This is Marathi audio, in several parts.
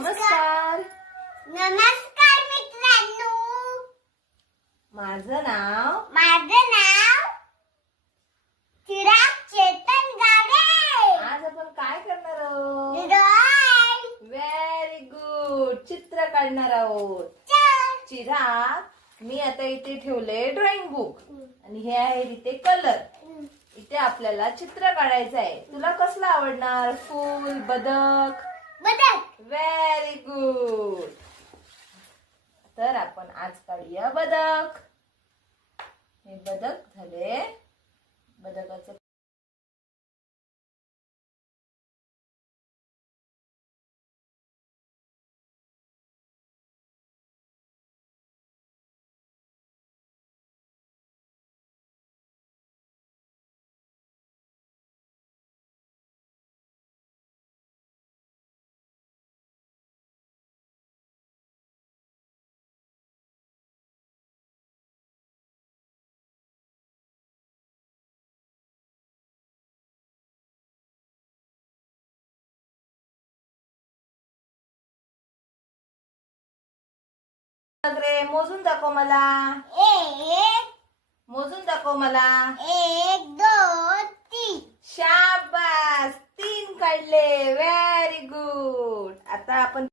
नमस्कार. नमस्कार मित्रांनो. माझं नाव चिराग चेतन गावे. आज आपण काय करणार आहोत? ड्रॉइंग. Very good. चित्र काढणार आहोत. चिराग, मी आता इथे ठेवले ड्रॉइंग बुक आणि हे आहे इथे कलर. इथे आपल्याला चित्र काढायचं आहे. तुला कसलं आवडणार? फूल, बदक? Very good. तर आपण आज काढूया बदक. हे बदक झाले. बदकाचं रे मोजून दाखव मला. मोजून दाखव मला. 1 2 3. शाबास, 3 काढले. Very good. आता आपण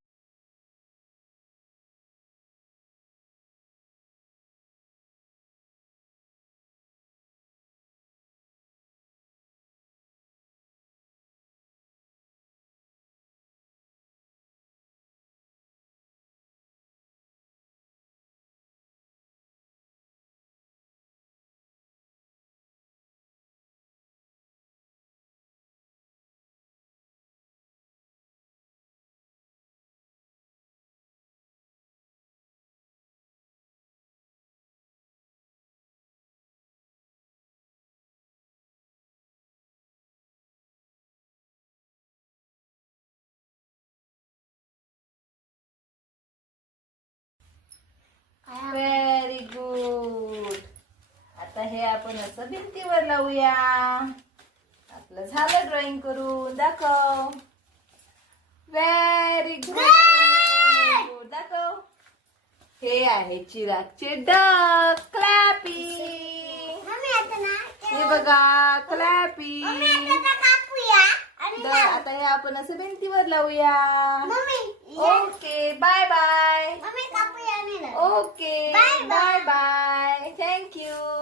व्हेरी गुड. आता हे आपण असं भिंतीवर लावूया. आपलं झालं ड्रॉइंग करून. दाखव. Very good. दाखव. हे आहे चिरागचे डक. क्लॅपिंग. हे बघा, क्लॅपिंग. आता हे आपण असं भिंतीवर लावूया. Okay, bye bye. Okay, bye bye. Thank you.